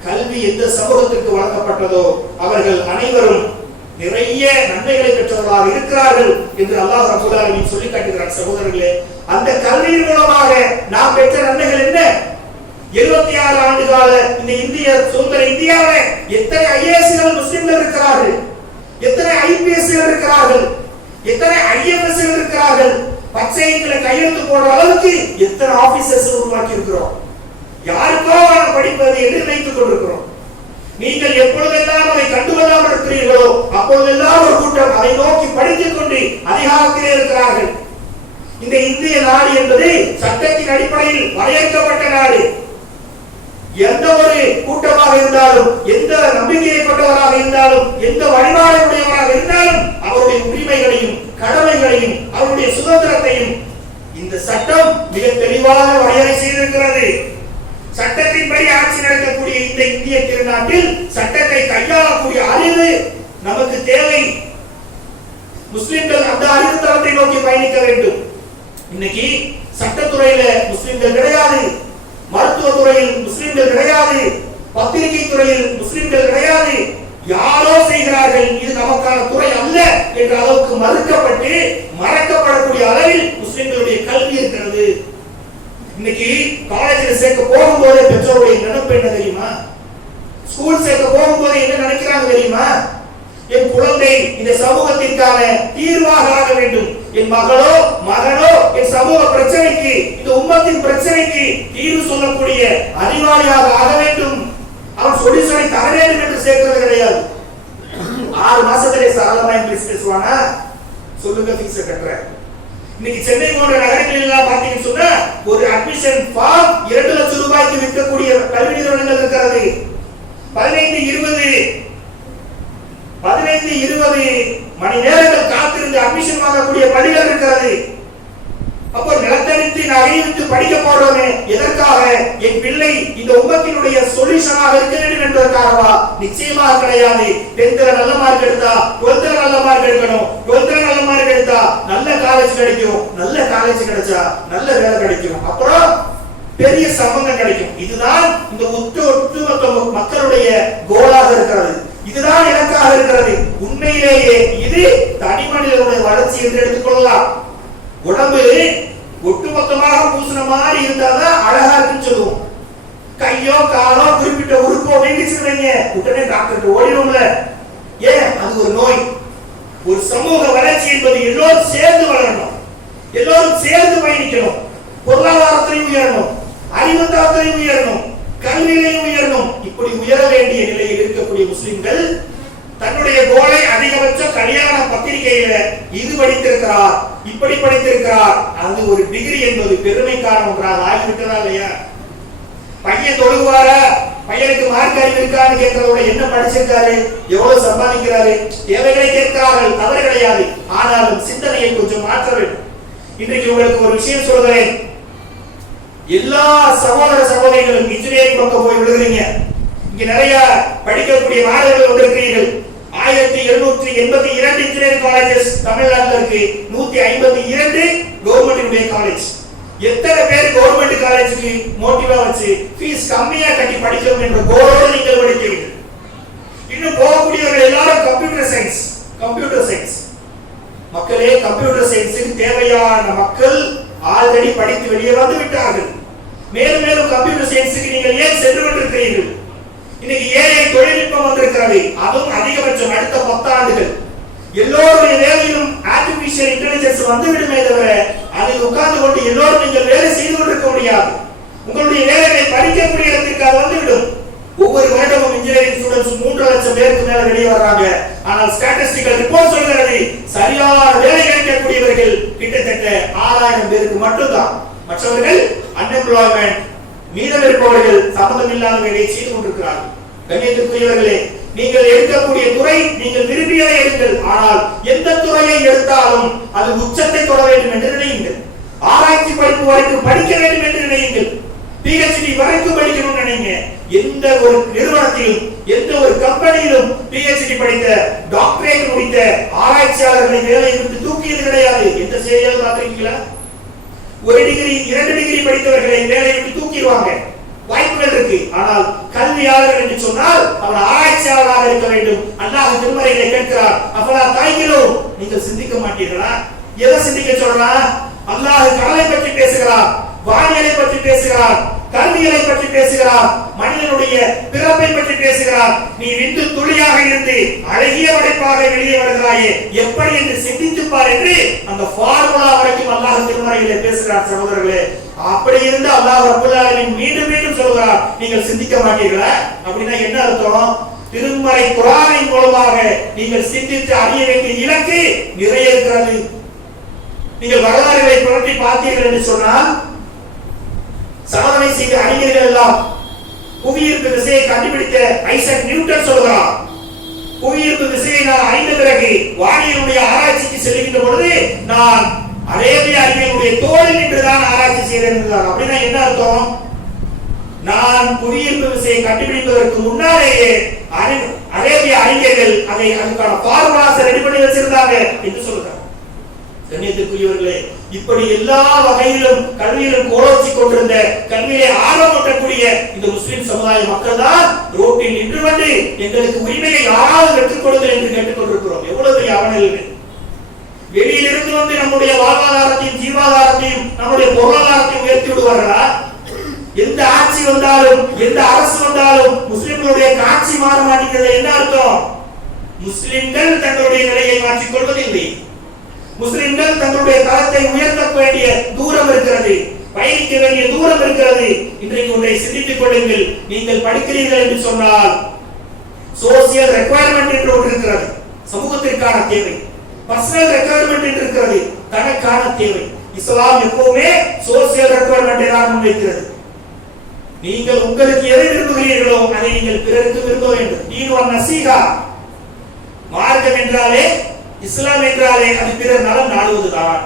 கல்வி எந்த சமூகத்திற்கு வழங்கப்பட்டதோ அவர்கள் அனைவரும் நிறைய நன்மைகளை பெற்றவர்களாக இருக்கிறார்கள் என்று அல்லாஹ் ரப்பல் ஆலமீன் சொல்லி காட்டுகிறார். சகோதரர்களே, அந்த கல்வியின் மூலமாக நாம் பெற்ற நன்மைகள் என்ன? 76 ஆண்டு கால இந்த இந்திய சுதந்திர இந்தியாவில் எத்தனை ஐஏஎஸ்கள் முஸ்லிம்கள் இருக்கிறார்கள், எத்தனை ஐபிஎஸ்கள் இருக்கிறார்கள், எத்தனை ஐஎஃப்எஸ்கள் இருக்கிறார்கள், பச்சைகளை கையெழுத்து போடுற அளவுக்கு எத்தனை ஆபீசர்ஸ் உருவாக்கி இருக்கிறோம். யாருக்கோ படிப்பது என்று நினைத்துக் கொண்டிருக்கிறோம். நீங்கள் எப்பொழுதெல்லாம் அதை கண்டுகொள்ளாமல் இருக்கிறீர்களோ அப்பொழுதெல்லாம் ஒரு கூட்டம் அதை நோக்கி படித்துக் கொண்டு அதிகாரத்திலே இருக்கிறார்கள். இந்த இந்திய நாடு என்பது சட்டத்தின் அடிப்படையில் வரையறுக்கப்பட்ட நாடு. எந்த ஒரு கூட்டமாக இருந்தாலும், எந்த நம்பிக்கைப்பட்டவராக இருந்தாலும், எந்த வழிபாடுடையவராக இருந்தாலும் அவருடைய உரிமைகளையும் கடமைகளையும் அவருடைய சுதந்திரத்தையும் இந்த சட்டம் மிக தெளிவாக வரையறை செய்திருக்கிறது. சட்டத்தின்படி ஆட்சி நடக்கக்கூடிய இந்த இந்திய திருநாட்டில் சட்டத்தை கையாளக்கூடிய அறிவு நமக்கு தேவை. முஸ்லிம்கள் அந்த அறிவு தளத்தை நோக்கி பயணிக்க வேண்டும். இன்னைக்கு சட்டத்துறையில முஸ்லிம்கள் கிடையாது, மருத்துவத்துறையில் முஸ்லிம்கள் கிடையாது, பத்திரிகை துறையில் முஸ்லிம்கள் கிடையாது. யாரோ செய்கிறார்கள், இது நமக்கான துறை அல்ல என்ற அளவுக்கு மறுக்கப்பட்டு மறக்கப்படக்கூடிய அளவில் முஸ்லிம்களுடைய கல்வி இருக்கிறது. இன்னைக்கு காலேஜில் சேர்க்க போகும்போது பெற்றோருடைய நினைப்பு என்ன தெரியுமா? ஸ்கூல் சேர்க்க போகும்போது என்ன நினைக்கிறாங்க தெரியுமா? என் குழந்தை இந்த சமூகத்திற்கான தீர்வாக ஆக வேண்டும், என் மகளோ மகனோ என் சமூக பிரச்சனைக்கு, இந்த உம்மத்தின் பிரச்சனைக்கு தீர்வு சொல்லக்கூடிய அறிவாளியாக ஆக வேண்டும், அவன் சொல்யூஷனை தர வேண்டும் என்று சேர்க்கிறது கிடையாது. 6 மாசத்திலே சரளமா இங்கிலீஷ் பேசுவானா? சொல்லுங்க, ஃபீஸ் கட்டுறேன். இன்னைக்கு சென்னை போன்ற நகரங்களில் எல்லாம் பாத்தீங்கன்னு சொன்னா ஒரு அட்மிஷன் ஃபார்ம் 2 லட்சம் ரூபாய்க்கு விற்கக்கூடிய கல்வி நிறுவனங்கள் இருக்கிறது. 15-20 மணி நேரங்கள் காத்திருந்து அட்மிஷன் வாங்கக்கூடிய பள்ளிகள் இருக்கிறது. அப்போ நிலத்தடித்து நகையிட்டு படிக்க போறோமே எதற்காக? என் பிள்ளை இந்த உம்மத்தினுடைய சொல்யூஷனாக இருக்க வேண்டும் என்பதற்காகவா? நிச்சயமாக கிடையாது. 10th நல்ல மார்க் எடுத்தா 12th நல்ல மார்க் எடுக்கணும், 12th நல்ல மார்க் எடுத்தா நல்ல காலேஜ் கிடைக்கும், நல்ல காலேஜ் கிடைச்சா நல்ல வேலை கிடைக்கும், அப்புறம் பெரிய சம்பந்தம் கிடைக்கும். இதுதான் இந்த ஒட்டுமொத்த மக்களுடைய கோலாக இருக்கிறது, இதுதான் இலக்காக இருக்கிறது. உண்மையிலேயே இது தனி மனிதனுடைய வளர்ச்சி என்று எடுத்துக்கொள்ளலாம். உடம்பு ஒட்டுமொத்தமாக பூசின மாதிரி இருந்தாதான் அழகா இருக்குன்னு சொல்லுவோம். கையோ காலோ குறிப்பிட்ட உறுப்போ வேண்டிச்சுருவீங்க, உடனே டாக்டர் ஓடிடும்ல. ஏன்? அது ஒரு நோய். ஒரு சமூக வளர்ச்சி என்பது எல்லோரும் சேர்ந்து வளரணும், எல்லோரும் சேர்ந்து பயணிக்கணும். பொருளாதாரத்திலையும் உயரணும், அறிவுத்தாரத்திலையும் உயரணும், கல்வியிலையும் உயரணும். இப்படி உயர வேண்டிய நிலையில் இருக்கக்கூடிய முஸ்லிம்கள் தன்னுடைய கோலை அதிகபட்சம் கல்யாண பத்திரிகையில இது படித்திருக்கிறார், இப்படி படித்திருக்கிறார், அது ஒரு டிகிரி என்பது பெருமைக்கான ஒன்றாக ஆகிவிட்டதா இல்லையா? பையன் தொழுவாரா, பையனுக்கு மார்க் அறிவு இருக்கான்னு கேட்கிறதோட என்ன படிச்சிருக்காரு, எவ்வளவு சம்பாதிக்கிறாரு, தேவைகளை கேட்கிறார்கள், தவறு கிடையாது. ஆனாலும் சிந்தனையை கொஞ்சம் மாற்ற வேண்டும். இன்றைக்கு உங்களுக்கு ஒரு விஷயம் சொல்கிறேன். எல்லா சகோதர சகோதரிகளும் இன்ஜினியரிங் பக்கம் போய் விடுகிறீங்க. இங்க நிறைய படிக்கக்கூடிய மாணவர்கள் வந்திருக்கிறீர்கள். 1782 இன்ஜினியரிங் காலேஜஸ் தமிழ்நாட்டில் இருக்கு. 152 கவர்மெண்ட் காலேஜ். எத்தனை பேர் கவர்மெண்ட் காலேஜுக்கு மோட்டிவா வச்சு ஃபீஸ் கம்மியா கட்டி படிக்கணும் என்ற கோலோடு நீங்கள் படிக்கிறீர்கள். இன்னும் போகக்கூடியவர்கள் எல்லாரும் கம்ப்யூட்டர் சயின்ஸ். மக்களே, கம்ப்யூட்டர் சயின்ஸுக்கு தேவையான மக்கள் ஆல்ரெடி படித்து வெளியே வந்து விட்டார்கள். மேலும் மேலும் கம்ப்யூட்டர் சயின்ஸுக்கு நீங்கள் ஏன் சென்று கொண்டிருக்கிறீர்கள்? இன்னைக்கு ஏஐ தொழில்நுட்பம் வந்திருக்கிறது, அதுவும் அதிகபட்சம் அடுத்த 10 ஆண்டுகள் எல்லோருடைய வேலையிலும் ஆர்டிபிஷியல் இன்டெலிஜென்ஸ் வந்துவிடுமே தவிர அதில் உட்கார்ந்து கொண்டு எல்லோரும் நீங்கள் வேலை செய்து கொண்டிருக்க முடியாது. உங்களுடைய வேலைகளை படிக்கக்கூடிய இடத்திற்கு அது வந்துவிடும். ஒவ்வொரு வருடமும் இன்ஜினியரிங் ஸ்டூடெண்ட்ஸ் 3 லட்சம் பேருக்கு மேல வெளியே வர்றாங்க. ஆனால் ஸ்டாட்டிஸ்டிக்கல் ரிப்போர்ட் சொல்கிறது சரியான வேலை கிடைக்கக்கூடியவர்கள் கிட்டத்தட்ட 6000 பேருக்கு மட்டும்தான். மற்றவர்கள் அன்எம்ப்ளாய்மெண்ட், மீதம் இருப்பவர்கள் சம்பந்தம் இல்லாத வேலையை செய்து கொண்டிருக்கிறார்கள். கண்ணியத்திற்குரியவர்களே, நீங்கள் எடுக்கக்கூடிய துறை நீங்கள் விரும்பியதை எடுங்கள். ஆனால் எந்த துறையை எடுத்தாலும் அது உச்சத்தை தொட வேண்டும் என்று நினையுங்கள். ஆராய்ச்சி படிப்பு வரைக்கும் படிக்க வேண்டும் என்று நினையுங்கள். PhD வரைக்கும் படிக்கணும் நினைங்க. எந்த ஒரு நிறுவனத்திலும் எந்த ஒரு கம்பெனியிலும் PhD படித்த டாக்டரேட் முடித்த ஆராய்ச்சியாளர்களை வேலையை விட்டு தூக்கியது கிடையாது. எந்த செய்தியாவது பார்த்திருக்கீங்களா? 1 டிகிரி 2 டிகிரி படித்தவர்களை வேலையை விட்டு தூக்கிடுவாங்க. வாய்ப்புகள் இருக்கு. ஆனால் கல்வியாளர் என்று சொன்னால் அவர் ஆராய்ச்சியாளராக இருக்க வேண்டும். அல்லாஹ் திருமறையிலே கேட்கிறார், அஃபலா தாய்கிலூன், நீங்கள் சிந்திக்க மாட்டீர்களா? எதை சிந்திக்க சொல்றான்? அல்லாஹ் கடலை பற்றி பேசுகிறார், வானிலை பற்றி பேசுகிறார், கல்விகளை பற்றி பேசுகிறார், மனிதனுடைய பிறப்பை பற்றி பேசுகிறார். நீ விந்து துளியாக இருந்து அழகிய படைப்பாக வெளியே வருகிறாயே, எப்படி என்று சிந்தித்துப்பார் என்று அந்த ஃபார்முலா வரைக்கும் அல்லாஹ் திருமறையிலே பேசுகிறார். சகோதரர்களே, அப்படி இருந்து அல்லாஹ் ரப்பல் ஆலமீன் மீண்டும் மீண்டும் சொல்கிறார், நீங்கள் சிந்திக்க மாட்டீர்களா? அப்படின்னா என்ன அர்த்தம்? திருமறை குர்ஆனின் மூலமாக நீங்கள் சிந்தித்து அறிய வேண்டிய இலக்கு நிறைய இருக்கிறது. நீங்கள் வரலாறுகளை புரட்டி பார்த்தீர்கள் என்று சொன்னால், சாதனை செய்த அறிஞர்கள் எல்லாம் புவியீர்ப்பு விசையை கண்டுபிடித்த ஐசக் நியூட்டன் சொல்கிறார், புவியீர்ப்பு விசையை நான் அறிந்த பிறகு வானியலுடைய ஆராய்ச்சிக்கு செல்கின்ற பொழுது நான் அரேபிய அறிஞர்களுடைய தோளில் நின்றுதான் ஆராய்ச்சி செய்தேன் என்றார். அப்படின்னா என்ன அர்த்தம்? நான் புவியீர்ப்பு விசையை கண்டுபிடிப்பதற்கு முன்னாலேயே அரேபிய அறிஞர்கள் அதுக்கான ஃபார்முலாஸ் ரெடி பண்ணி வச்சிருந்தாங்க என்று சொல்றாங்க. கண்ணியத்திற்குரியவர்களே, இப்படி எல்லா வகையிலும் கல்வியிலும் கோலோச்சி கொண்டிருந்த, கல்வியை ஆர்வமூட்டக்கூடிய இந்த முஸ்லிம் சமுதாய மக்கள் தான் ரோட்டில் நின்று வந்து எங்களுக்கு உரிமையை யாராவது பெற்றுக் கொடுங்கள் என்று கேட்டுக் கொண்டிருக்கிறோம். எவ்வளவு பெரிய அவநல்கள்! வெளியிலிருந்து வந்து நம்முடைய வாழ்வாதாரத்தையும் ஜீவாதாரத்தையும் நம்முடைய பொருளாதாரத்தையும் உயர்த்தி விடுவார்களா? எந்த ஆட்சி வந்தாலும், எந்த அரசு வந்தாலும் முஸ்லிம்களுடைய காட்சி மாற மாட்டேங்கிறது. என்ன அர்த்தம்? முஸ்லிம்கள் தங்களுடைய நிலையை மாற்றிக் கொள்வதில்லை. முஸ்லிம்கள் தங்களுடைய தரத்தை உயர்த்த வேண்டிய தூரம் இருக்கிறது, பயணிக்க வேண்டிய தூரம் இருக்கிறது. இன்றைக்கு ஒன்றை சிந்தித்துக் கொள்ளுங்கள். நீங்கள் படிக்கிறீர்கள் என்று சொன்னால் சோசியல் ரெக்வயர்மெண்ட் என்று ஒன்று இருக்கிறது, சமூகத்திற்கான தேவை. பர்சனல் ரெக்வயர்மெண்ட் என்று இருக்கிறது, தனக்கான தேவை. இஸ்லாம் எப்பவுமே சோசியல் ரெக்வயர்மெண்ட் தான் முன்வைக்கிறது. நீங்கள் உங்களுக்கு எதை விரும்புகிறீர்களோ அதை நீங்கள் பிறருக்கு விரும்ப வேண்டும். தீன் வ நசீஹா, மார்க்கம் என்றாலே, இஸ்லாம் என்றாலே அது பிறர் நலம் நாடுவதுதான்.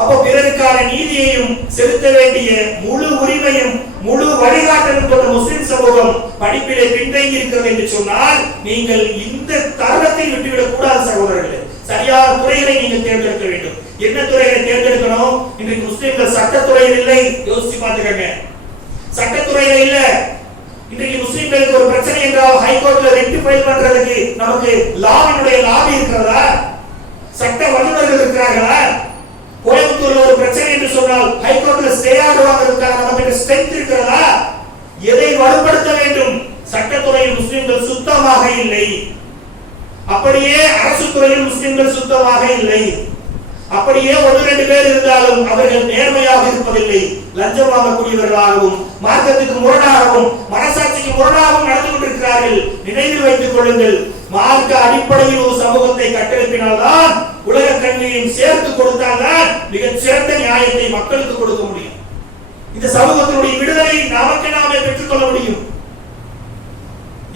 அப்போ பிறருக்கான நீதியையும் செலுத்த வேண்டிய முழு உரிமையும் முழு வழிகாட்டலும் கொண்ட முஸ்லிம் சமூகம் படிப்பிலே பின்தங்கி இருக்கிறது என்று சொன்னால் நீங்கள் இந்த தருணத்தில் விட்டுவிடக் கூடாது சகோதரர்களே. சரியான துறைகளை நீங்கள் தேர்ந்தெடுக்க வேண்டும். என்ன துறைகளை தேர்ந்தெடுக்கணும்? இன்றைக்கு முஸ்லிம்கள் சட்டத்துறையில் இல்லை, யோசிச்சு பார்த்துக்கங்க. சட்டத்துறையில இல்ல. இன்றைக்கு முஸ்லிம்களுக்கு ஒரு பிரச்சனை என்றால் ஹைகோர்ட்ல ரெக்டிஃபை பண்றதுக்கு நமக்கு லாவினுடைய லாபி இருக்கிறதா? சட்ட வல்லுநர்கள் இருக்கிறார்களா? கோயம்புத்தூர்ல ஒரு பிரச்சனை என்று சொன்னால் ஹைகோர்ட்ல ஸ்டே ஆர்டர் வாங்குறதுக்காக நமக்கு ஸ்ட்ரெங்த் இருக்கிறதா? எதை வலுப்படுத்த வேண்டும்? சட்டத்துறையில் முஸ்லிம்கள் சுத்தமாக இல்லை. அப்படியே அரசு துறையில் முஸ்லிம்கள் சுத்தமாக இல்லை. அப்படியே ஒன்று ரெண்டு பேர் இருந்தாலும் அவர்கள் நேர்மையாக இருப்பதில்லை. லஞ்சம் வாங்கக்கூடியவர்களாகவும் மார்க்கத்துக்கு முரணாகவும் மனசாட்சிக்கு முரணாகவும் நடந்து கொண்டிருக்கிறார்கள். நினைவில் வைத்துக் கொள்ளுங்கள், மார்க்க அடிப்படையில் ஒரு சமூகத்தை கட்டெழுப்பினால்தான், உலக கல்வியையும் சேர்த்து கொடுத்தால்தான் மிகச் சிறந்த நியாயத்தை மக்களுக்கு கொடுக்க முடியும். இந்த சமூகத்தினுடைய விடுதலையை நமக்கு நாமே பெற்றுக் கொள்ள முடியும்.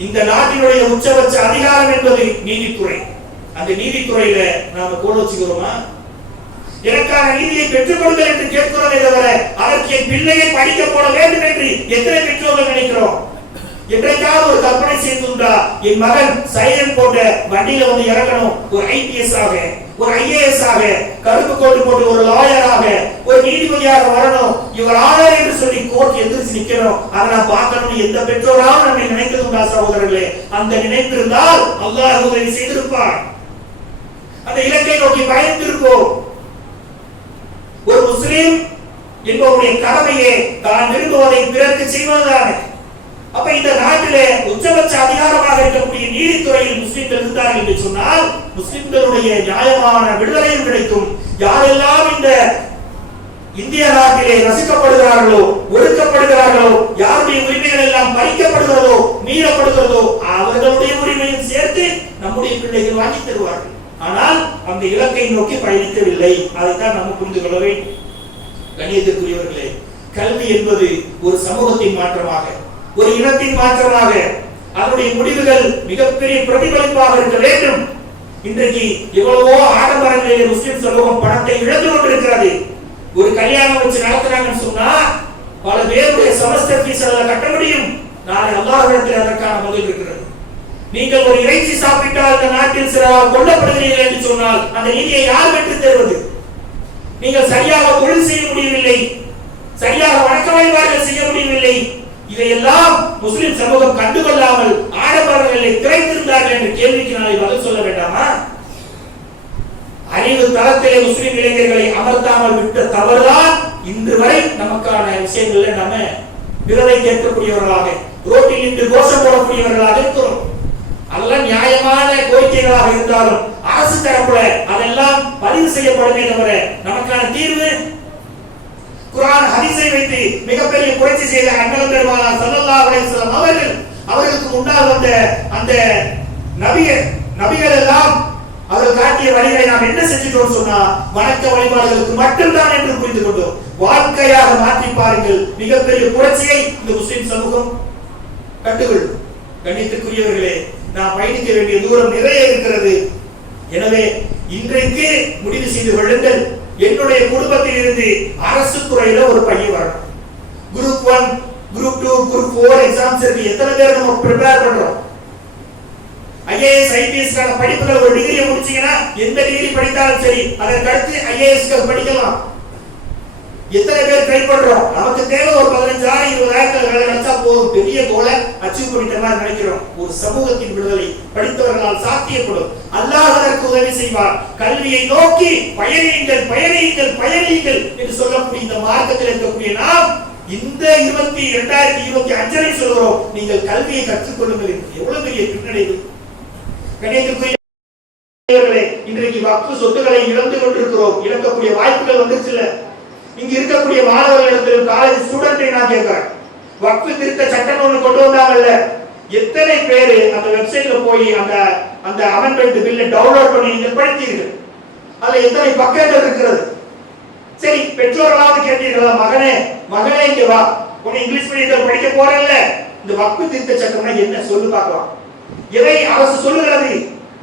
இந்த நாட்டினுடைய உச்சபட்ச அதிகாரம் என்பது நீதித்துறை. அந்த நீதித்துறையில நாம கோலோச்சுகிறோமா? எனக்கான நீதியை பெற்றுக் கொடுங்கள் என்று கேட்கிறோமே தவிர அதற்கு என் பிள்ளையை படிக்க போட வேண்டும் என்று எத்தனை பெற்றோர்கள் நினைக்கிறோம்? என்றைக்காவது ஒரு கற்பனை செய்துண்டா, என் மகன் சைலண்ட் போட்ட வண்டியில வந்து இறங்கணும், ஒரு ஐபிஎஸ் ஆக, ஒரு ஐஏஎஸ் ஆக, கருப்பு கோட்டு போட்டு ஒரு லாயராக, ஒரு நீதிபதியாக வரணும், இவர் ஆளர் என்று சொல்லி கோர்ட் எதிர்த்து நிக்கணும், அதை நான் பார்க்கணும் எந்த பெற்றோராலும் நம்மை நினைத்ததுண்டா சகோதரர்களே? அந்த நினைப்பு இருந்தால் அல்லாஹ் உதவி செய்திருப்பார். அந்த இலக்கை நோக்கி பயணித்திருப்போம். ஒரு முஸ்லிம் என்பவருடைய கடமையே தான் விரும்புவதை பிறருக்கு செய்வதுதான். அப்ப இந்த நாட்டிலே உச்சபட்ச அதிகாரமாக இருக்கக்கூடிய நீதித்துறையில் முஸ்லிம்கள் இருந்தார்கள் என்று சொன்னால் முஸ்லிம்களுடைய நியாயமான விடுதலையும் கிடைக்கும். யாரெல்லாம் இந்த இந்திய நாட்டிலே ரசிக்கப்படுகிறார்களோ, ஒடுக்கப்படுகிறார்களோ, யாருடைய உரிமைகள் எல்லாம் பறிக்கப்படுகிறதோ, மீறப்படுகிறதோ, அவர்களுடைய உரிமையும் சேர்த்து நம்முடைய பிள்ளைகள் வாங்கி தருவார்கள். ஆனால் அந்த இலக்கை நோக்கி பயணிக்கவில்லை. அதைத்தான் நம்ம புரிந்து கொள்ள வேண்டும். கண்ணியத்திற்குரியவர்களே, கல்வி என்பது ஒரு சமூகத்தின் மாற்றமாக, ஒரு இனத்தின் மாற்றமாக, அதனுடைய முடிவுகள் மிகப்பெரிய பிரதிபலிப்பாக இருக்க வேண்டும். இன்றைக்கு எவ்வளவோ ஆடம்பரங்களிலே முஸ்லிம் சமூகம் பணத்தை இழந்து கொண்டிருக்கிறது. ஒரு கல்யாணம் வச்சு நடத்துறாங்கன்னு சொன்னா பல பேருடைய செமஸ்டர் ஃபீஸ் அதில் கட்ட முடியும். நாளை அல்லாஹ்விடத்தில் அதற்கான பதில் இருக்கிறது. நீங்கள் ஒரு இறைச்சி சாப்பிட்டால் இந்த நாட்டில் சிலர் கொல்லப்படுகிறீர்கள் என்று சொன்னால் அந்த நீதியை யார் பெற்று தருவது? நீங்கள் சரியாக தொழில் செய்ய முடியவில்லை, சரியாக வணக்க வழிபாடுகள் செய்ய முடியவில்லை, இதையெல்லாம் முஸ்லிம் சமூகம் கண்டுகொள்ளாமல் ஆடம்பரங்களை திரைத்திருந்தார்கள் என்ற கேள்விக்கு நாளை பதில் சொல்ல வேண்டாமா? அறிவு தளத்திலே முஸ்லிம் இளைஞர்களை அமர்த்தாமல் விட்ட தவறுதான் இன்று வரை நமக்கான விஷயங்கள்ல நம்ம விரதை கேட்கக்கூடியவர்களாக, ரோட்டில் நின்று கோஷம் போடக்கூடியவர்களாக இருக்கிறோம். அதெல்லாம் நியாயமான கோரிக்கைகளாக இருந்தாலும் அரசு தரப்புல அதெல்லாம் பதிவு செய்யப்படுமே தவிர நமக்கான தீர்வு குர்ஆன் ஹதீஸை வைத்து மிகப்பெரிய புரட்சி செய்த அண்ணல் பெருமானார் ஸல்லல்லாஹு அலைஹி வஸல்லம் அவர்களுக்கு முன்னால் வந்த அந்த நபிகள் எல்லாம் அவர்கள் காட்டிய வழிகளை நாம் என்ன செஞ்சிட்டோம் சொன்னா வணக்க வழிபாடுகளுக்கு மட்டும்தான் என்று புரிந்து கொண்டோம். வாழ்க்கையாக மாற்றி பாருங்கள், மிகப்பெரிய புரட்சியை இந்த முஸ்லிம் சமூகம் கண்டுகொள்ளும். கண்ணியத்திற்குரியவர்களே, நாம் பயணிக்க வேண்டிய தூரம் நிறைய இருக்கிறது. எனவே இன்றைக்கு முடிவு செய்து கொள்ளுங்கள், என்னுடைய குடும்பத்தில் இருந்து அரசு துறையில ஒரு பையன் வரணும். குரூப் 1, குரூப் 2, குரூப் 4 எக்ஸாம்ஸ் இருக்கு. எத்தனை பேர் நம்ம ப்ரிப்பேர் பண்றோம்? IAS IPS கான படிப்புகள் ஒரு டிகிரியை முடிச்சீங்கன்னா எந்த டிகிரி படித்தாலும் சரி அதற்கு அடுத்து IAS க்கு படிக்கலாம். எத்தனை பேர் ட்ரை பண்றோம்? நமக்கு தேவை ஒரு 15,000 20,000 வேலை கிடைச்சா போதும், பெரிய கோலை அச்சீவ் பண்ணிட்ட மாதிரி நினைக்கிறோம். ஒரு சமூகத்தின் விடுதலை படித்தவர்களால் சாத்தியப்படும். அல்லாஹ் அதற்கு உதவி செய்வார். கல்வியை நோக்கி பயணியுங்கள் பயணியுங்கள் பயணியுங்கள் என்று சொல்லக்கூடிய இந்த மார்க்கத்தில் இருக்கக்கூடிய நாம் இந்த 2025 சொல்கிறோம், நீங்கள் கல்வியை கற்றுக்கொள்ளுங்கள். எவ்வளவு பெரிய பின்னடைவு! கண்ணியத்திற்குரியவர்களே, இன்றைக்கு வக்ஃப் சொத்துக்களை இழந்து கொண்டிருக்கிறோம். இழக்கக்கூடிய வாய்ப்புகள் வந்துருச்சுல. இங்க இருக்கக்கூடிய மாணவர்களிடத்திலும் காலேஜ் ஸ்டூடெண்டை நான் கேட்கிறேன், வக்ஃப் திருத்த சட்டம் ஒன்று கொண்டு வந்தாங்கல்ல, எத்தனை பேர் அந்த வெப்சைட்ல போய் அந்த அமெண்ட்மென்ட் பில்லை டவுன்லோட் பண்ணி நீங்கள் படித்தீர்கள்? அதுல எத்தனை பக்கங்கள் இருக்கிறது? சரி, பெற்றோர்களாவது கேட்டீர்களா, மகனே இங்க வா, உன்னை இங்கிலீஷ் மீடியத்தில் படிக்க போறேன்ல, இந்த வக்ஃப் திருத்த சட்டம்னா என்ன சொல்லு பார்க்கலாம். எதை அரசு சொல்லுகிறது,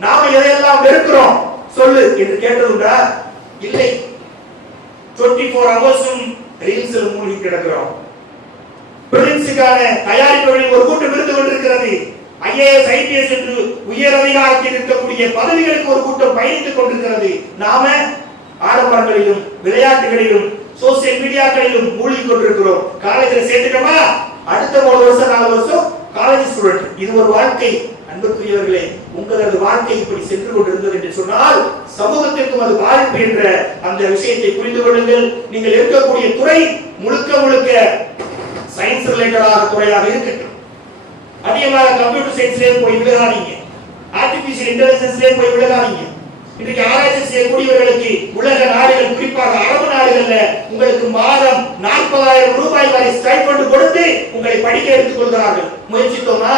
நாம எதையெல்லாம் வெறுக்கிறோம் சொல்லு என்று கேட்டதுண்டா? இல்லை. 24 ஹவர்ஸும் ரீல்ஸ்ல மூழ்கி கிடக்கிறோம். பிரிலிம்ஸுக்கான தயாரிப்புகளில் ஒரு கூட்டம் இருந்து கொண்டிருக்கிறது. IAS IPS என்று உயர் அதிகாரத்தில் இருக்கக்கூடிய பதவிகளுக்கு ஒரு கூட்டம் பயணித்துக் கொண்டிருக்கிறது. நாம ஆடம்பரங்களிலும் விளையாட்டுகளிலும் சோசியல் மீடியாக்களிலும் மூழ்கி கொண்டிருக்கிறோம். காலேஜில் சேர்த்துட்டோமா, அடுத்த 3 வருஷம் 4 வருஷம் காலேஜ் ஸ்டூடெண்ட். இது ஒரு வாழ்க்கை. அன்புக்குரியவர்களே, உங்களது வாழ்க்கை இப்படி சென்று கொண்டிருந்தது என்று சொன்னால் சமூகத்திற்கும் அது பாதிப்பு என்ற அந்த விஷயத்தை புரிந்து கொள்ளுங்கள். நீங்கள் இருக்கக்கூடிய துறை முழுக்க சயின்ஸ் ரிலேட்டடான துறையாக இருக்கட்டும். அதிகமாக கம்ப்யூட்டர் சயின்ஸ்லேயே போய் விழுகாதீங்க, ஆர்டிபிஷியல் இன்டெலிஜென்ஸ்லேயே போய் விழுகாதீங்க. இன்றைக்கு ஆராய்ச்சி செய்யக்கூடியவர்களுக்கு உலக நாடுகள், குறிப்பாக அரபு நாடுகள்ல உங்களுக்கு மாதம் 40,000 ரூபாய் வரை ஸ்டைபண்ட் கொடுத்து உங்களை படிக்க எடுத்துக் கொள்கிறார்கள். முயற்சித்தோமா?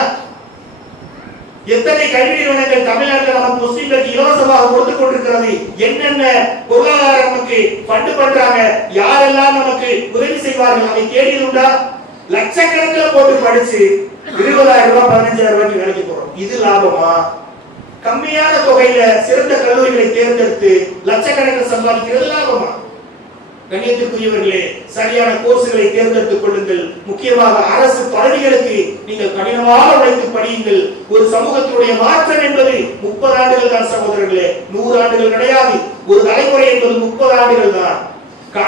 எத்தனை கல்வி நிறுவனங்கள் தமிழ்நாட்டில் நமக்கு முஸ்லிம்களுக்கு இலவசமாக கொடுத்துக் கொண்டிருக்கிறது? என்னென்ன பொருளாதாரம் நமக்கு ஃபண்ட் பண்றாங்க? யாரெல்லாம் நமக்கு உதவி செய்வார்கள்? அதை தேடியதுண்டா? லட்சக்கணக்கில் போட்டு படிச்சு 20,000 ரூபாய் 15,000 ரூபாய்க்கு வேலைக்கு போறோம். இது லாபமா? கம்மியான தொகையில சிறந்த கல்லூரிகளை தேர்ந்தெடுத்து லட்சக்கணக்கில் சம்பாதிக்கிறது லாபமா? கண்ணியத்திற்குரியவர்களே, சரியான கோர்ஸ்களை தேர்ந்தெடுத்துக் கொள்ளுங்கள். முக்கியமாக அரசு பதவிகளுக்கு நீங்கள் கடினமாக உழைத்து படியுங்கள். ஒரு சமூகத்தினுடைய மாற்றம் என்பது 30 ஆண்டுகள் தான் சகோதரர்களே, 100 ஆண்டுகள் கிடையாது. ஒரு தலைமுறை என்பது 30 ஆண்டுகள் தான்.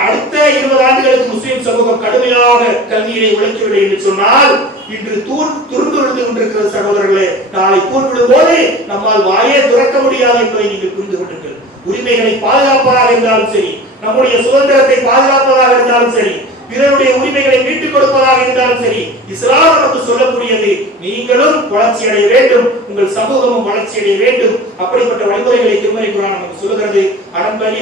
அடுத்த 20 ஆண்டுகளுக்கு முஸ்லிம் சமூகம் கடுமையாக கல்வியை உழைக்கவில்லை என்று சொன்னால் இன்று துருந்து விழுந்து கொண்டிருக்கிறது சகோதரர்களே. நாளை தூண் விழும்போது நம்மால் வாயே திறக்க முடியாது என்பதை நீங்கள் புரிந்து கொள்ளுங்கள். உரிமைகளை பாதுகாப்பதாக இருந்தாலும் சரி, நம்முடைய சுதந்திரத்தை பாதுகாப்பதாக இருந்தாலும் சரி, பிறருடைய உரிமைகளை மீட்டுக் கொடுப்பதாக இருந்தாலும் சரி, இஸ்லாம் நமக்கு சொல்லக்கூடியது நீங்களும் வளர்ச்சி அடைய வேண்டும், உங்கள் சமூகமும் வளர்ச்சி அடைய வேண்டும். அப்படிப்பட்ட வழிமுறைகளை திருமறை குர்ஆன் நமக்கு சொல்லுகிறது. அடம்பலி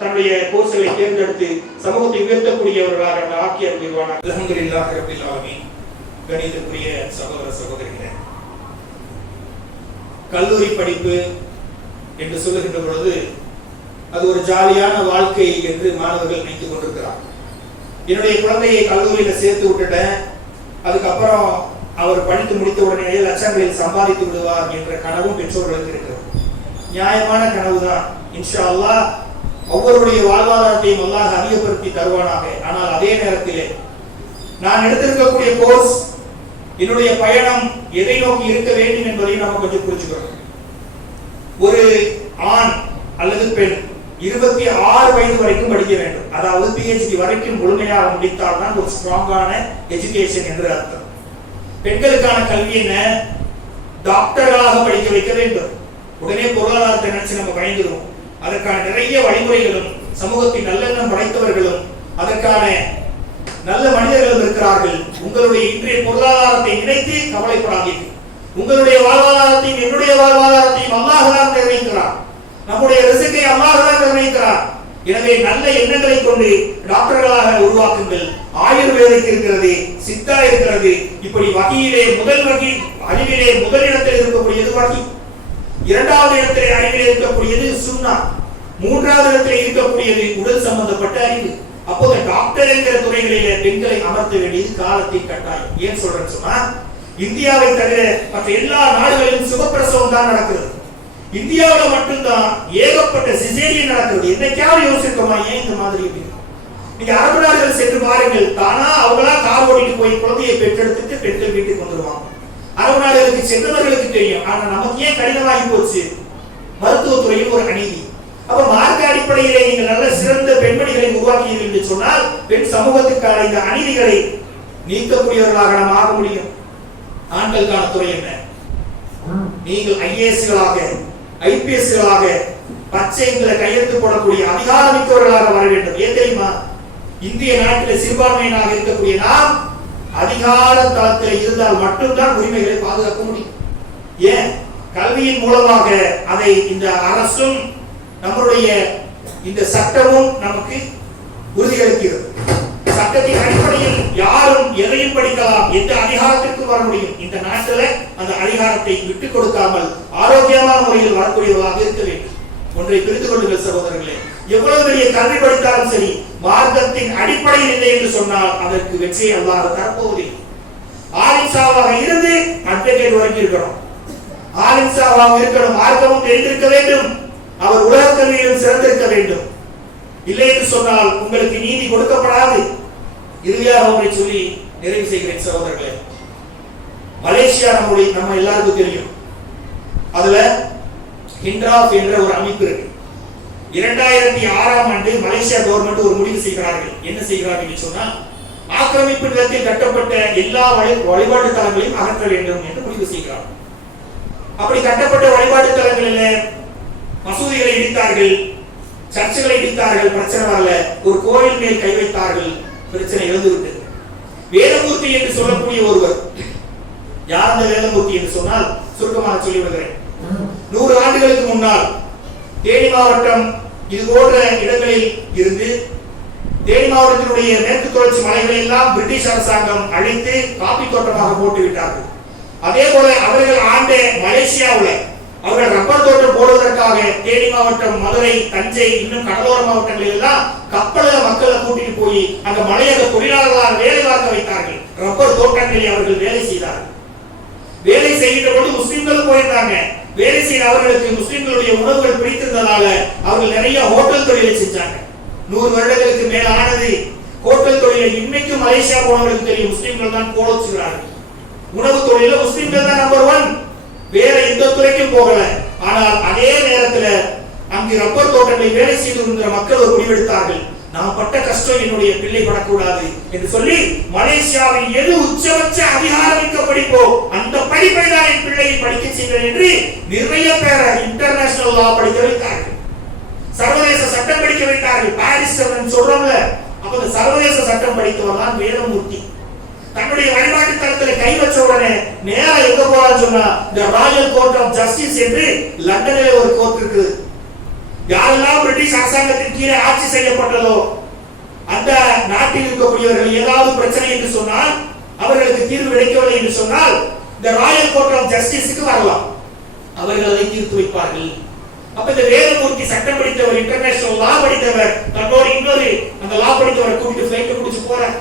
தன்னுடைய கோர்ஸ்களை தேர்ந்தெடுத்து சமூகத்தை உயர்த்தக்கூடியவர்களாக அந்த ஆக்கியர் நிறுவனம். அல்ஹம்துலில்லாஹி ரப்பில் ஆலமீன். கணிதக்குரிய சகோதர சகோதரிகளே, கல்லூரி படிப்பு என்று சொல்லுகின்ற பொழுது அது ஒரு ஜாலியான வாழ்க்கை என்று மாணவர்கள் நினைத்துக் கொண்டிருக்கிறார். என்னுடைய குழந்தையை கல்லூரியில சேர்த்து விட்டுட்டேன், அதுக்கப்புறம் அவர் படித்து முடித்த உடனே லட்சங்களில் சம்பாதித்து விடுவார் என்ற கனவும் பெற்றோர்களுக்கு இருக்கிறது. நியாயமான கனவுதான். இன்ஷா அல்லாஹ் ஒவ்வொருடைய வாழ்வாதாரத்தையும் அல்லாஹ் அதிகப்படுத்தி தருவானாக. ஆனால் அதே நேரத்திலே நான் எடுத்திருக்கக்கூடிய கோர்ஸ், என்னுடைய பயணம் எதை நோக்கி இருக்க வேண்டும் என்பதையும் நம்ம கொஞ்சம் புரிஞ்சுக்கணும். ஒரு ஆண் அல்லது பெண் 26 வயது வரைக்கும் படிக்க வேண்டும். அதாவது PhD வரைக்கும் முழுமையாக முடித்தால் தான் ஒரு ஸ்ட்ராங்கான எஜுகேஷன் என்று அர்த்தம். பெண்களுக்கான கல்வி என்ன? டாக்டர்களாக படிக்க வைக்க வேண்டும். உடனே பொருளாதாரத்தை நினைச்சு நம்ம பயந்துருவோம். அதற்கான நிறைய வழிமுறைகளும் சமூகத்தின் நல்லெண்ணம் படைத்தவர்களும் அதற்கான நல்ல மனிதர்களும் இருக்கிறார்கள். உங்களுடைய இன்றைய பொருளாதாரத்தை நினைத்து கவலைப்படாதீர்கள். உங்களுடைய வாழ்வாதாரத்தையும் என்னுடைய வாழ்வாதாரத்தையும் அல்லாஹ் தான் நிர்ணயிக்கிறார். நம்முடைய ரிஸ்கை அல்லாஹ் தான் நிர்ணயிக்கிறார். எனவே நல்ல எண்ணங்களை கொண்டு டாக்டர்களாக உருவாக்குங்கள். ஆயுர்வேதிக் இருக்கிறது, சித்தா இருக்கிறது. இப்படி வகையிலே முதல் வகை அறிவிலே முதலிடத்தில் இருக்கக்கூடியது வகை, இரண்டாவது இடத்திலே அறிவிலே இருக்கக்கூடியது சுன்னா, மூன்றாவது இடத்திலே இருக்கக்கூடியது உடல் சம்பந்தப்பட்ட அறிவு. அப்போது டாக்டர் என்கிற துறைகளிலே பெண்களை அமர்த்த வேண்டியது காலத்தின் கட்டாயம். ஏன் சொல்றேன்னு சொன்னா, இந்தியாவை தவிர மற்ற எல்லா நாடுகளிலும் சுகப்பிரசவம் தான் நடக்கிறது. இந்தியாவில் மட்டும்தான் ஏகப்பட்ட சிசேரியன் நடக்கிறது. என்னைக்காவது யோசிச்சிருக்கோமா ஏன் இந்த மாதிரி? நீங்க அரபு நாடுகள் சென்று பாருங்கள், தானா அவங்களா கார் ஓட்டிட்டு போய் குழந்தையை பெற்றெடுத்துட்டு பெண்கள் வீட்டுக்கு வந்துருவாங்க. அரபு நாடுகளுக்கு சென்றவர்களுக்கு தெரியும். ஆனா நமக்கு ஏன் கடினமாகி போச்சு? மருத்துவத்துறையில் ஒரு அநீதி. அப்ப மார்க்க அடிப்படையிலே நீங்கள் நல்ல சிறந்த பெண்மணிகளை உருவாக்கினீர்கள் என்று சொன்னால் பெண் சமூகத்துக்கான இந்த அநீதிகளை நீக்கக்கூடியவர்களாக நாம் ஆக முடியும். ஆண்களுக்கான துறை என்ன? நீங்கள் IASகளாக IPSகளாக பச்சைங்களை கையெழுத்து போடக்கூடிய அதிகாரமிக்கவர்களாக வர வேண்டும். ஏன் தெரியுமா? இந்திய நாட்டில் சிறுபான்மையினாக இருக்கக்கூடிய நாம் அதிகார தளத்தில் இருந்தால் மட்டும்தான் உரிமைகளை பாதுகாக்க முடியும். ஏன்? கல்வியின் மூலமாக அதை இந்த அரசும் நம்முடைய இந்த சட்டமும் நமக்கு உறுதியளிக்கிறது. சட்டத்தின் அடிப்படையில் யாரும் எதையும் படிக்கலாம், எந்த அதிகாரத்திற்கு வர முடியும். இந்த நாட்டில் அந்த அதிகாரத்தை விட்டுக் கொடுக்காமல் ஆரோக்கியமான முறையில் வரக்கூடியவர்களாக இருக்க வேண்டும். ஒன்றை புரிந்து கொள்ளுங்கள் சகோதரர்களே, எவ்வளவு பெரிய கல்வி படித்தாலும் சரி, மார்க்கத்தின் அடிப்படையில் இல்லை என்று சொன்னால் அதற்கு வெற்றியை அல்லாஹ் தரப்போவதில்லை. ஆலிம்சாவாக இருந்து அட்வொகேட் வரைக்கும் இருக்கணும், ஆலிம்சாவாக இருக்கணும், மார்க்கமும் தெரிந்திருக்க வேண்டும், அவர் உலக கல்வியிலும் சிறந்திருக்க வேண்டும். இல்லை என்று சொன்னால் உங்களுக்கு நீதி கொடுக்கப்படாது. இறுதியாக ஒன்றை சொல்லி நிறைவு செய்கிறேன் சகோதரர்களே. மலேசியா நம்ம எல்லாருக்கும் தெரியும். அதுல ஹிண்ட்ராப் என்ற ஒரு அமைப்பு இருக்கு. 2006ஆம் ஆண்டு மலேசியா கவர்மெண்ட் ஒரு முடிவு செய்கிறார்கள். என்ன செய்கிறார்கள் என்று சொன்னால், ஆக்கிரமிப்பு நிலத்தில் கட்டப்பட்ட எல்லா வழிபாட்டு தலங்களையும் அகற்ற வேண்டும் என்று முடிவு செய்கிறார்கள். அப்படி கட்டப்பட்ட வழிபாட்டு தலங்களில் மசூதிகளை இடித்தார்கள், சர்ச்சுகளை இடித்தார்கள், பிரச்சனை வரல. ஒரு கோயில் மேல் கை வைத்தார்கள், பிரச்சனை எழுந்துவிட்டது. வேதமூர்த்தி என்று சொல்லக்கூடிய ஒருவர், யார் அந்த வேதமூர்த்தி என்று சொன்னால் சுருக்கமாக சொல்லிவிடுகிறேன். 100 ஆண்டுகளுக்கு முன்னால் தேனி மாவட்டம் இது போன்ற இடங்களில் இருந்து தேனி மாவட்டத்தினுடைய மேற்கு தொடர்ச்சி மலைகளை எல்லாம் பிரிட்டிஷ் அரசாங்கம் அழித்து காபி தோட்டமாக போட்டு விட்டார்கள். அதே போல அவர்கள் ஆண்ட மலேசியாவில் அவர்கள் ரப்பர் தோட்டம் போடுவதற்காக தேனி மாவட்டம், மதுரை, தஞ்சை, இன்னும் கடலோர மாவட்டங்களில் எல்லாம் கப்பலில் மக்களை கூட்டிட்டு போய் அந்த மலையக தொழிலாளர்களால் வேலை பார்க்க வைத்தார்கள். ரப்பர் தோட்டங்களில் அவர்கள் வேலை செய்தார்கள். வேலை செய்கின்ற பொழுது முஸ்லிம்களும் போயிருந்தாங்க. வேலை செய்த அவர்களுக்கு முஸ்லிம்களுடைய உணவுகள் பிடித்திருந்ததால அவர்கள் நிறைய ஹோட்டல் தொழிலை செஞ்சாங்க. 100 வருடங்களுக்கு மேல ஆனது. ஹோட்டல் தொழிலை இன்னைக்கும் மலேசியா போனவர்களுக்கு தெரியும், முஸ்லிம்கள் தான் கோலோச்சுகிறார்கள். உணவு தொழில முஸ்லிம்கள் தான் நம்பர் 1, வேற எந்த துறைக்கும் போகல. ஆனால் அதே நேரத்தில் அங்கு ரப்பர் தோட்டங்களை வேலை செய்து கொண்ட மக்கள் ஒரு முடிவெடுத்தார்கள், நாம் பட்ட கஷ்டம் என்னுடைய பிள்ளை படக்கூடாது என்று சொல்லி மலேசியாவில் எது உச்சபட்ச அதிகாரமிக்க படிப்போ அந்த படிப்பை தான் என் பிள்ளையை படிக்க செய்வேன் என்று நிறைய பேரை இன்டர்நேஷனல் லா படிக்க வைத்தார்கள், சர்வதேச சட்டம் படிக்க வைத்தார்கள். பாரிஸ் சொல்றோம்ல, அப்ப அந்த சர்வதேச சட்டம் படித்தவர் தான் வேதமூர்த்தி. தன்னுடைய வழிபாட்டு தளத்தில் கை வச்ச உடனே நேரா எங்க போறான்னு சொன்னா இந்த ராயல் கோர்ட் ஆஃப் ஜஸ்டிஸ் என்று லண்டனில் ஒரு கோர்ட் இருக்கு. யாரெல்லாம் பிரிட்டிஷ் அரசாங்கத்தின் கீழே ஆட்சி செய்யப்பட்டதோ அந்த நாட்டில் இருக்கக்கூடியவர்கள் ஏதாவது பிரச்சனை என்று சொன்னால், அவர்களுக்கு தீர்வு கிடைக்கவில்லை என்று சொன்னால் இந்த ராயல் கோர்ட் ஆஃப் ஜஸ்டிஸுக்கு வரலாம், அவர்கள் அதை தீர்த்து வைப்பார்கள். அப்ப இந்த வேதமூர்த்தி சட்டம் படித்தவர், இன்டர்நேஷனல் லா படித்தவர், தன்னோட இன்னொரு அந்த லா படித்தவர் கூட்டிட்டு ஃபிளைட் பிடிச்சு போறார்.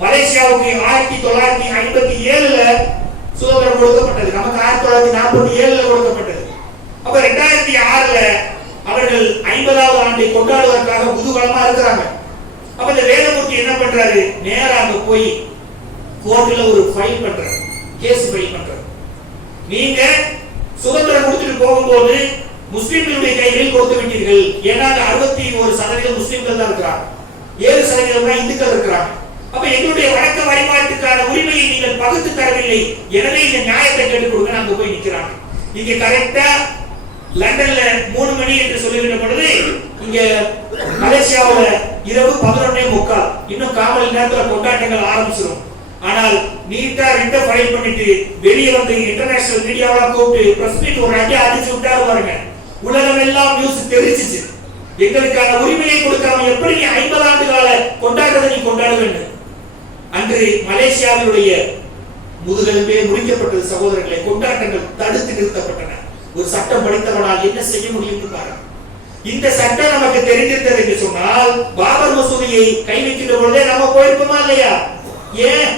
மலேசியாவுக்கு 1957ல சுதந்திரம் கொடுக்கப்பட்டது, நமக்கு 1947ல கொடுக்கப்பட்டது. அப்ப 2006ல அவர்கள் 50வது ஆண்டை கொண்டாடுவதற்காக குதூகலமா இருக்கிறாங்க. அப்ப இந்த வேதமூர்த்தி என்ன பண்றாரு, நேரா அங்க போய் கோர்ட்ல ஒரு ஃபைல் பண்றாரு, கேஸ் ஃபைல் பண்றாரு. நீங்க சுதந்திரம் கொடுத்துட்டு போகும்போது முஸ்லிம்களுடைய கைகளில் கொடுத்து விட்டீர்கள். ஏன்னா 61% முஸ்லிம்கள் தான் இருக்கிறாங்க, 7% தான் இந்துக்கள் இருக்கிறாங்க. அப்ப எங்களுடைய வழக்க வழிபாட்டுக்கான உரிமையை நீங்கள் பகுத்து தரவில்லை, எனவே இந்த நியாயத்தை கேட்டுக் கொடுங்க. நாங்க போய் நிக்கிறாங்க. இங்க கரெக்டா லண்டன்ல 3 மணி என்று சொல்லுகின்ற பொழுது இங்க மலேசியாவுல இரவு 11:45, இன்னும் 1/4 மணி நேரத்துல கொண்டாட்டங்கள் ஆரம்பிச்சிடும். ஆனால் நீட்டா ரெட்ட ஃபைல் பண்ணிட்டு வெளியே வந்து இன்டர்நேஷனல் மீடியாவெல்லாம் கூப்பிட்டு பிரஸ் மீட் ஒரு அடி அடிச்சு விட்டாரு பாருங்க. உலகம் எல்லாம் நியூஸ் தெரிஞ்சிச்சு. எங்களுக்கான உரிமையை கொடுக்காம எப்படி நீ 50 ஆண்டு கால கொண்டாட்டத்தை நீ கொண்டாட வேண்டும்? அன்று மலேசியாவினுடைய முதுகெலும்பே முடிக்கப்பட்டது சகோதரர்களை. கொண்டாட்டங்கள் தடுத்து நிறுத்தப்பட்டன. ஒரு சட்டம் படித்தவனால் என்ன செய்ய முடியும் பாருங்க. இந்த சட்டம் நமக்கு தெரிந்திருந்தது என்று சொன்னால் பாபர் மசூதியை கை வைக்கின்ற பொழுதே நம்ம போயிருப்போமா இல்லையா? ஏன்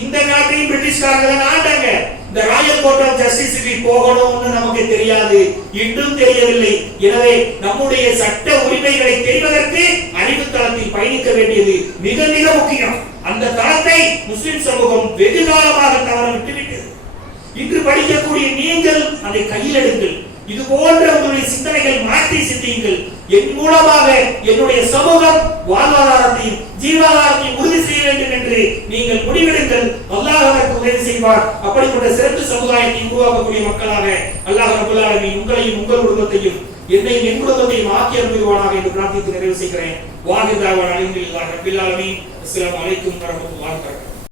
இந்த நாட்டையும் பிரிட்டிஷ்காரங்க தான் ஆண்டாங்க. இந்த ராயல் கோர்ட் ஆஃப் ஜஸ்டிஸுக்கு போகணும்னு நமக்கு தெரியாது, இன்றும் தெரியவில்லை. எனவே நம்முடைய சட்ட உரிமைகளை தெரிவதற்கு அறிவு தளத்தில் பயணிக்க வேண்டியது மிக மிக முக்கியம். அந்த தளத்தை முஸ்லிம் சமூகம் வெகு காலமாக தவற விட்டுவிட்டது. இன்று படிக்கக்கூடிய நீங்கள் அதை கையில் எடுங்கள். இது போன்ற உங்களுடைய சிந்தனைகள் மாற்றி சிந்தியுங்கள். என் மூலமாக என்னுடைய சமூகம் வாழ்வாதாரத்தையும் ஜீவாதாரத்தையும் உறுதி செய்ய வேண்டும் என்று நீங்கள் முடிவெடுங்கள். அல்லாஹ் அதற்கு உதவி செய்வார். அப்படிப்பட்ட சிறப்பு சமுதாயத்தை உருவாக்கக்கூடிய மக்களாக அல்லாஹ் ரப்பல் ஆலமீன் உங்களையும் உங்கள் குடும்பத்தையும் என்னையும் என் குடும்பத்தையும் ஆக்கி அருள்வானாக என்று பிரார்த்தித்து நிறைவு செய்கிறேன். வாஹிர் தாவா அல்ஹம்துலில்லாஹி ரப்பில் ஆலமீன். அஸ்ஸலாமு அலைக்கும் வரஹ்மத்துல்லாஹி வபரகாத்துஹு.